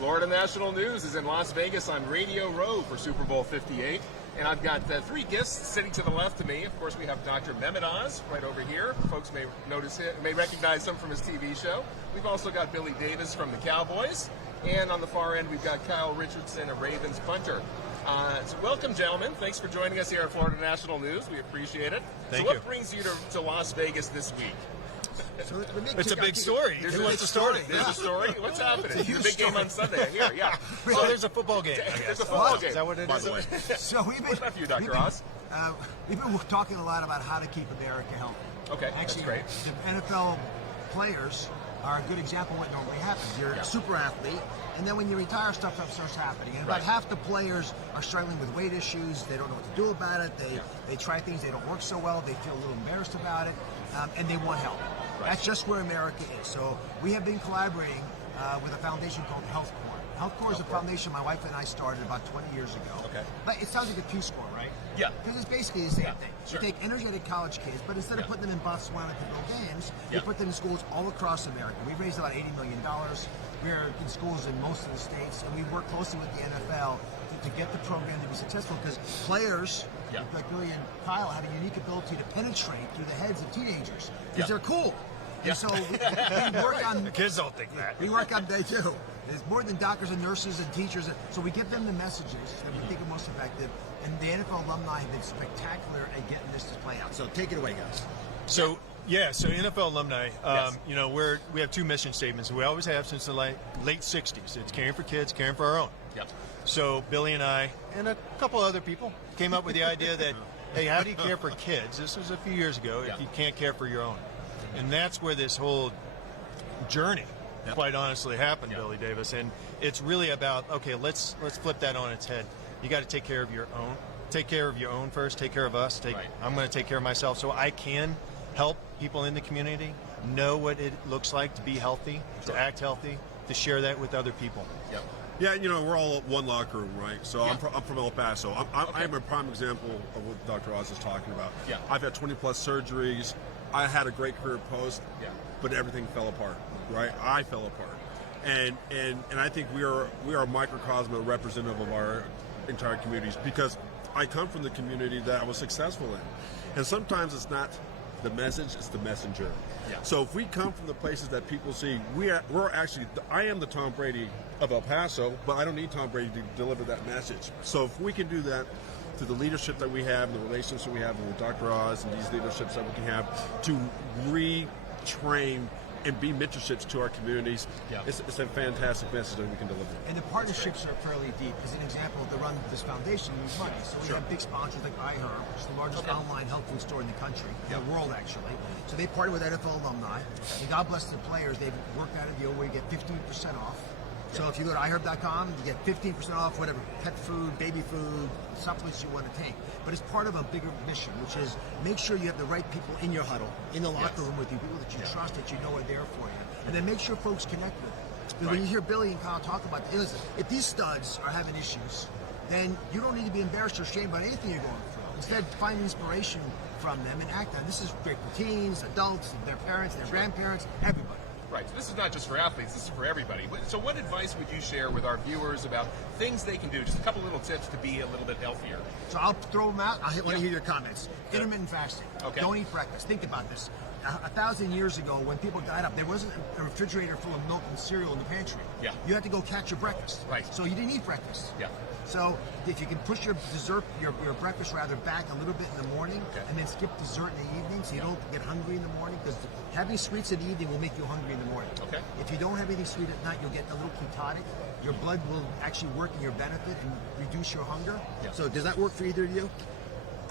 Florida National News is in Las Vegas on Radio Row for Super Bowl 58. And I've got three guests sitting to the left of me. Of course, we have Dr. Mehmet Oz right over here. Folks may notice him, may recognize him from his TV show. We've also got Billy Davis from the Cowboys. And on the far end, we've got Kyle Richardson, a Ravens punter. So welcome, gentlemen. Thanks for joining us here at Florida National News. We appreciate it. Thank you. So what brings you to Las Vegas this week? So it's a big story. Who wants to start it? There's a story? What's happening? It's a big game on Sunday, I hear, yeah. So there's a football game, I guess. There's a football game. Is that what it is? By the way. So what's up for you, Dr. Oz? We've been talking a lot about how to keep America healthy. Okay, actually, that's great. The NFL players are a good example of what normally happens. You're a super athlete, and then when you retire, stuff starts happening. And about half the players are struggling with weight issues. They don't know what to do about it. They try things, they don't work so well. They feel a little embarrassed about it, and they want help. Right. That's just where America is. So we have been collaborating with a foundation called Health Corps. Health Corps is a foundation my wife and I started about 20 years ago. Okay. But it sounds like a Pew Score, right? Yeah. Because it's basically the same thing. Sure. You take energetic college kids, but instead of putting them in Botswana to build games, you put them in schools all across America. We've raised about $80 million. We're in schools in most of the states, and we work closely with the NFL to get the program to be successful, because players, like Billy and Kyle, have a unique ability to penetrate through the heads of teenagers, because they're cool. And so we work on... The kids don't think that. We work on, they do. There's more than doctors and nurses and teachers. So we give them the messages that we think are most effective. And the NFL alumni have been spectacular at getting this to play out. So take it away, guys. So NFL alumni, you know, we have two mission statements we always have since the late 60s. It's caring for kids, caring for our own. Yep. So Billy and I and a couple other people came up with the idea that, hey, how do you care for kids? This was a few years ago, if you can't care for your own. And that's where this whole journey, quite honestly, happened, Billy Davis. And it's really about, okay, let's flip that on its head. You got to take care of your own. Take care of your own first. Take care of us. I'm going to take care of myself so I can help people in the community know what it looks like to be healthy, to act healthy, to share that with other people. Yep. Yeah, you know, we're all one locker room, right? So I'm from El Paso. I'm a prime example of what Dr. Oz is talking about. Yeah. I've had 20-plus surgeries. I had a great career post, but everything fell apart, right? I fell apart. And I think we are a microcosm, a representative of our entire communities, because I come from the community that I was successful in. And sometimes it's not the message, it's the messenger. Yeah. So if we come from the places that people see, we're actually, I am the Tom Brady of El Paso, but I don't need Tom Brady to deliver that message. So if we can do that through the leadership that we have and the relationships that we have with Dr. Oz and these leaderships that we can have to retrain and be mentorships to our communities, it's a fantastic message that we can deliver. And the partnerships are fairly deep. As an example, to run this foundation needs money. So we have big sponsors like iHerb, which is the largest online health food store in the country, in the world actually. So they partner with NFL alumni. And God bless the players, they've worked out a deal where you get 15% off. So if you go to iHerb.com, you get 15% off whatever pet food, baby food, supplements you want to take. But it's part of a bigger mission, which is make sure you have the right people in your huddle, in the locker room with you, people that you trust, that you know are there for you. And then make sure folks connect with it. Because when you hear Billy and Kyle talk about this, if these studs are having issues, then you don't need to be embarrassed or ashamed about anything you're going through. Instead, find inspiration from them and act on it. This is great for teens, adults, their parents, their grandparents, everybody. Right, so this is not just for athletes, this is for everybody. So what advice would you share with our viewers about things they can do, just a couple little tips to be a little bit healthier? So I'll throw them out. I want to hear your comments. Intermittent fasting. Okay. Don't eat breakfast. Think about this. 1,000 years ago, when people got up, there wasn't a refrigerator full of milk and cereal in the pantry. Yeah. You had to go catch your breakfast. Right. So you didn't eat breakfast. Yeah. So if you can push your dessert, your breakfast rather, back a little bit in the morning, and then skip dessert in the evening, so you don't get hungry in the morning, because having sweets in the evening will make you hungry in the morning. Okay. If you don't have anything sweet at night, you'll get a little ketotic. Your blood will actually work in your benefit and reduce your hunger. Yeah. So does that work for either of you?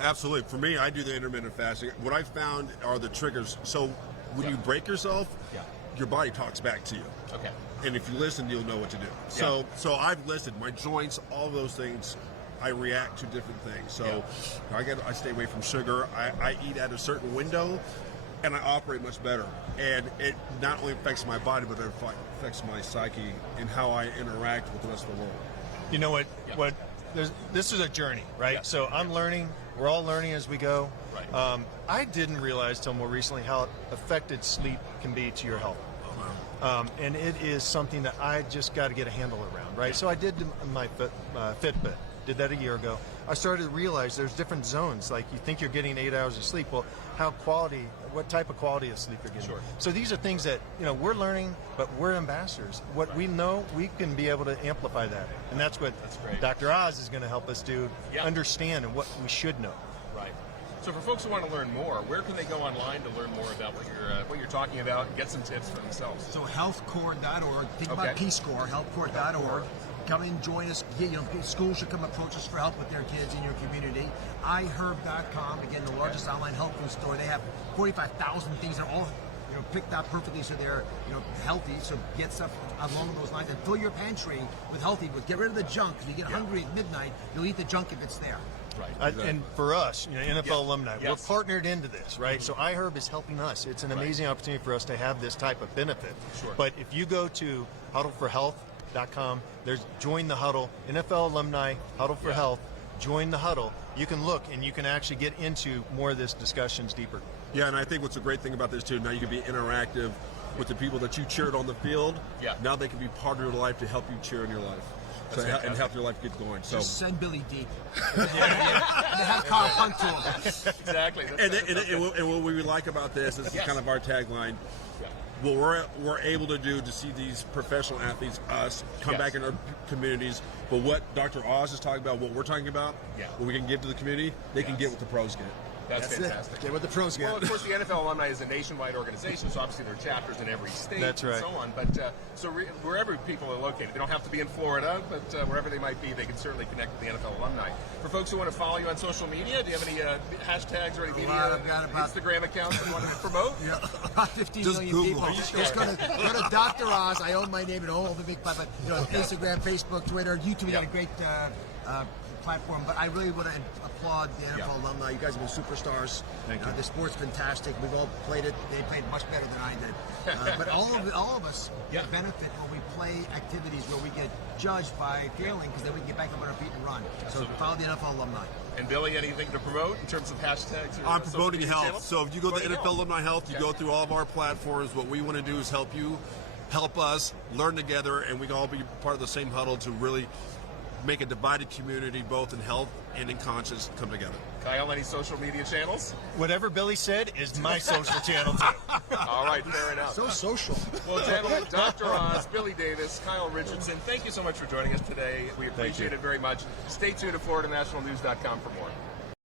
Absolutely. For me, I do the intermittent fasting. What I found are the triggers. So when you break yourself, your body talks back to you. Okay. And if you listen, you'll know what to do. So I've listened. My joints, all those things, I react to different things. So I stay away from sugar. I eat at a certain window, and I operate much better. And it not only affects my body, but it affects my psyche and how I interact with the rest of the world. You know what? This is a journey, right? Yeah. So I'm learning. We're all learning as we go. Right. I didn't realize till more recently how affected sleep can be to your health. And it is something that I just got to get a handle around, right? So I did my Fitbit, did that a year ago. I started to realize there's different zones. Like, you think you're getting 8 hours of sleep. Well, what type of quality of sleep you're getting. Sure. So these are things that, we're learning, but we're ambassadors. What we know, we can be able to amplify that. And that's what Dr. Oz is going to help us do, understand and what we should know. Right. So for folks who want to learn more, where can they go online to learn more about what you're talking about and get some tips for themselves? So healthcore.org. Think about Peace Corps, healthcore.org. Come and join us. Schools should come approach us for help with their kids in your community. iHerb.com, again, the largest online health food store. They have 45,000 things that are all picked out perfectly so they're healthy. So get stuff along those lines and fill your pantry with healthy foods. Get rid of the junk. If you get hungry at midnight, you'll eat the junk if it's there. Right. And for us, NFL alumni, we're partnered into this, right? So iHerb is helping us. It's an amazing opportunity for us to have this type of benefit. Sure. But if you go to huddleforhealth.com, there's Join the Huddle, NFL alumni, Huddle for Health, Join the Huddle. You can look and you can actually get into more of this discussions deeper. Yeah, and I think what's a great thing about this too, now you can be interactive with the people that you cheered on the field. Yeah. Now they can be part of your life to help you cheer in your life. And help your life get going. So just send Billy deep. and have Kyle punt to him. Exactly. And what we like about this is kind of our tagline. What we're able to do to see these professional athletes, us, come back in our communities. But what Dr. Oz is talking about, what we're talking about, what we can give to the community, they can get what the pros get. That's fantastic. Get what the pros get. Well, of course, the NFL Alumni is a nationwide organization, so obviously there are chapters in every state and so on. But wherever people are located, they don't have to be in Florida, but wherever they might be, they can certainly connect with the NFL Alumni. For folks who want to follow you on social media, do you have any hashtags or any Instagram accounts you want to promote? Yeah, about 15 million people. Just go to Dr. Oz. I own my name and all the big platforms. Instagram, Facebook, Twitter, YouTube. We got a great platform, but I really want to applaud the NFL alumni. You guys have been superstars. Thank you. The sport's fantastic. We've all played it. They played much better than I did. But all of us benefit when we play activities where we get judged by failing, because then we can get back up on our feet and run. So follow the NFL alumni. And Billy, anything to promote in terms of hashtags? I'm promoting health. Channels? So if you go to the NFL Alumni Health, you go through all of our platforms. What we want to do is help you, help us, learn together, and we can all be part of the same huddle to really make a divided community, both in health and in conscience, come together. Kyle, any social media channels? Whatever Billy said is my social channel too. All right, fair enough. So social. Well, gentlemen, Dr. Oz, Billy Davis, Kyle Richardson, thank you so much for joining us today. We appreciate it very much. Stay tuned to FloridaNationalNews.com for more.